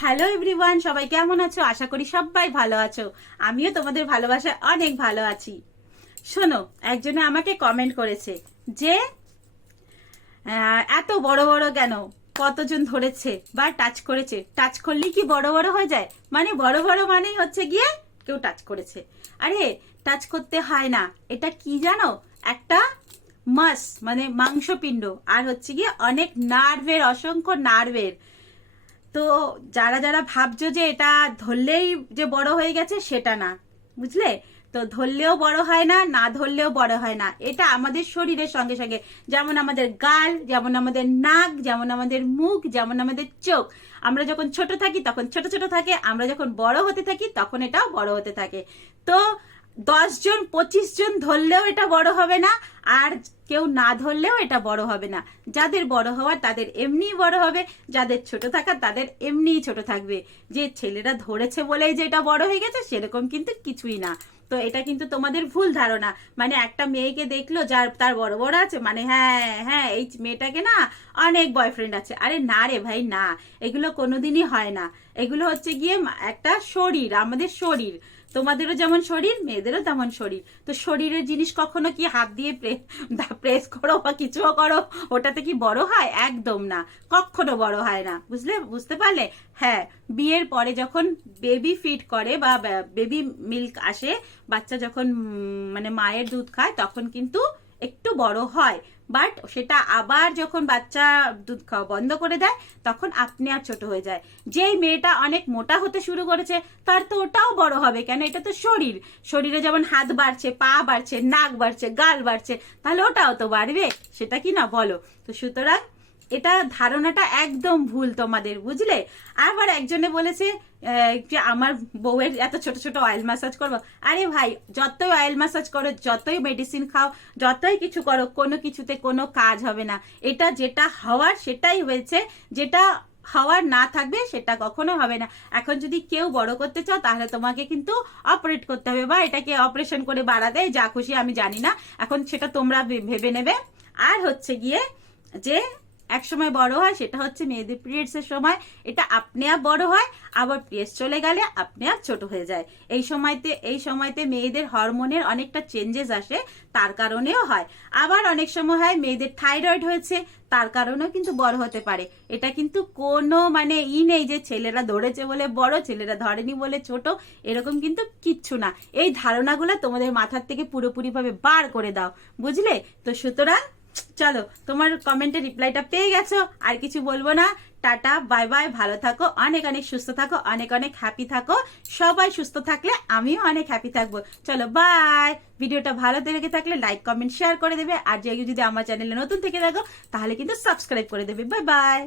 Hello everyone, সবাই কেমন আছো? আশা করি সবাই ভালো আছো। আমিও তোমাদের ভালোবাসায় অনেক ভালো আছি। শোনো, একজনে আমাকে কমেন্ট করেছে যে এত বড় বড় কেন? কতজন ধরেছে বা টাচ করেছে? টাচ করলেই কি বড় বড় হয়ে যায়? মানে বড় বড় মানেই হচ্ছে গিয়ে কেউ টাচ করেছে। আরে টাচ করতে হয় না। এটা কি জানো? একটা মাস মানে মাংসপিণ্ড। আর হচ্ছে গিয়ে অনেক নার্ভের অসংখ্য নার্ভের তো যারা যারা ভাবছ যে এটা ধরলেই যে বড় হয়ে গেছে, সেটা না, বুঝলে? তো ধরলেও বড় হয় না না ধরলেও বড় হয় না। এটা আমাদের শরীরের সঙ্গে সঙ্গে, যেমন আমাদের গাল, যেমন আমাদের নাক, যেমন আমাদের মুখ, যেমন আমাদের চোখ। আমরা যখন ছোট থাকি, তখন ছোট ছোট থাকে, আমরা যখন বড় হতে থাকি, তখন এটাও বড় হতে থাকে। তো দশ জন পঁচিশ জন ধরলেও এটা বড় হবে না, আর কেউ না ধরলেও এটা বড় হবে না। যাদের বড় হওয়ার তাদের এমনিই বড় হবে, যাদের ছোট থাকার তাদের এমনিই ছোট থাকবে। যে ছেলেরা ধরেছে বলেই যে এটা বড় হয়ে গেছে, সেরকম কিন্তু কিছুই না। তো এটা কিন্তু তোমাদের ভুল ধারণা। মানে একটা মেয়েকে দেখল, যার তার বড় বড় আছে মানে হ্যাঁ হ্যাঁ এই মেয়েটাকে না অনেক বয়ফ্রেন্ড আছে। আরে না রে ভাই, না। এগুলো কোনোদিনই হয় না। এগুলো হচ্ছে গিয়ে একটা শরীর, আমাদের শরীর। তোমাদেরও যেমন শরীর, মেয়েদেরও তেমন শরীর। তো শরীরের জিনিস কখনো কি হাত দিয়ে প্রেস করো বা কিছুও করো, ওটাতে কি বড় হয়? একদম না। কখনো বড় হয় না। বুঝলে? বুঝতে পারলে? হ্যাঁ বিয়ের পরে যখন বেবি ফিট করে বা বেবি মিল্ক আসে, বাচ্চা যখন মানে মায়ের দুধ খায়, তখন কিন্তু একটু বড় হয়। বাট সেটা আবার যখন বাচ্চা দুধ খাওয়া বন্ধ করে দেয়, তখন আপনি আর ছোট হয়ে যায়। যেই মেয়েটা অনেক মোটা হতে শুরু করেছে, তার তো ওটাও বড় হবে কেন? এটা তো শরীর। শরীরে যেমন হাত বাড়ছে, পা বাড়ছে, নাক বাড়ছে, গাল বাড়ছে, তাহলে ওটাও তো বাড়বে। সেটা কি না বলো? তো সুতরাং এটা ধারণাটা একদম ভুল তোমাদের, বুঝলে? আবার একজনে বলেছে যে আমার বউয়ের এত ছোট ছোট অয়েল ম্যাসাজ করব। আরে ভাই, যতই অয়েল ম্যাসাজ করো, যতই মেডিসিন খাও, যতই কিছু করো, কোনো কিছুতে কোনো কাজ হবে না। এটা যেটা হওয়ার সেটাই হয়েছে, যেটা হওয়ার না থাকবে সেটা কখনো হবে না। এখন যদি কেউ বড় করতে চাও, তাহলে তোমাকে কিন্তু অপারেট করতে হবে বা এটাকে অপারেশন করে বাড়াতে, যা খুশি আমি জানি না। এখন সেটা তোমরা ভেবে নেবে। আর হচ্ছে গিয়ে যে এক সময় বড় হয়, সেটা হচ্ছে মেয়েদের পিরিয়ডস এর সময়। এটা আপনি আপ বড় হয়, আবার পিরিয়ডস চলে গেলে আপনি আপ ছোট হয়ে যায়। এই সময়তে এই সময়তে মেয়েদের হরমোনের অনেকটা চেঞ্জেস আসে, তার কারণেও হয়। আবার অনেক সময় হয়, মেয়েদের থাইরয়েড হয়েছে, তার কারণেও কিন্তু বড় হতে পারে। এটা কিন্তু কোনো মানে ই নেই যে ছেলেরা ধরেছে বলে বড়, ছেলেরা ধরেনি বলে ছোট, এরকম কিন্তু কিচ্ছু না। এই ধারণাগুলো তোমাদের মাথার থেকে পুরোপুরিভাবে বার করে দাও, বুঝলে? তো সুতরাং চলো, তোমার কমেন্টের রিপ্লাইটা পেয়ে গেছো, আর কিছু বলব না। টাটা বাই বাই ভালো থাকো, অনেক অনেক সুস্থ থাকো, অনেক অনেক হ্যাপি থাকো। সবাই সুস্থ থাকলে আমিও অনেক হ্যাপি থাকব। চলো বাই ভিডিওটা ভালো লেগে থাকলে লাইক কমেন্ট শেয়ার করে দেবে। আর যদি আমার চ্যানেলে নতুন থেকে থাকো তাহলে কিন্তু সাবস্ক্রাইব করে দেবে। Bye bye